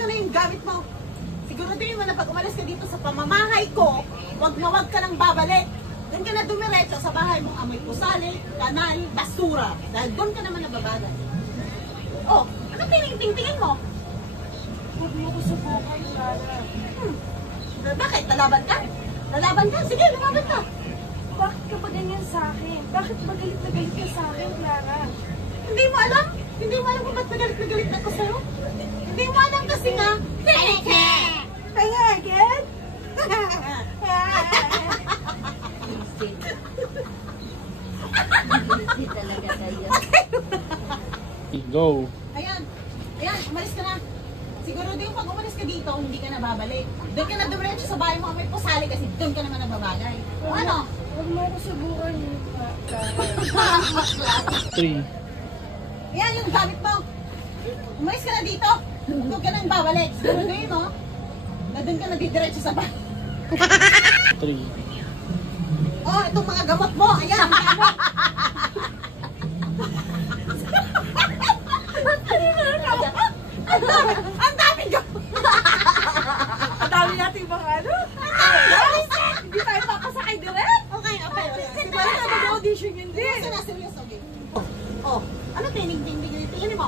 ito na yung gamit mo. Siguraduhin mo na pag umalis ka dito sa pamamahay ko, wag na wag ka nang babalik. Doon ka na dumiretso sa bahay mong amoy pusali, kanal, basura. Dahil doon ka naman nababagay. Oh, ano tingin mo? Huwag mo ko subukan, Clara. Bakit? Lalaban ka? Lalaban ka? Sige, lumaban ka. Bakit ka pa ganyan sa akin? Bakit magalit na galit ka sa akin, Clara? Hindi mo alam? Hindi mo alam kung ba't magalit na galit ako sa'yo? Hindi mo alam kasi nga, Teke! Kaya again? Hindi talaga kayo. Go. Ayan, umalis ka na. Siguro din pag umalis ka dito, hindi ka na babalik. Doon ka na dumiretso sa bahay mo, may pusali kasi doon ka naman nababagay. O ano? Huwag mo ko subukan, Clara. 3. Ayan yung gamit mo. Umalis ka na dito. Doon ka na babalik. Siguro din mo, na doon ka na didiretso sa bahay. 3. Oh, itong mga gamot mo. Ayan, ang gamot. Ang dami gamot. Ang dami nating mga ano? Hindi tayo papasakay direct? Okay. Hindi ba na nag-audition yun din? Seryoso na, seryoso. Oh, ano tingin mo?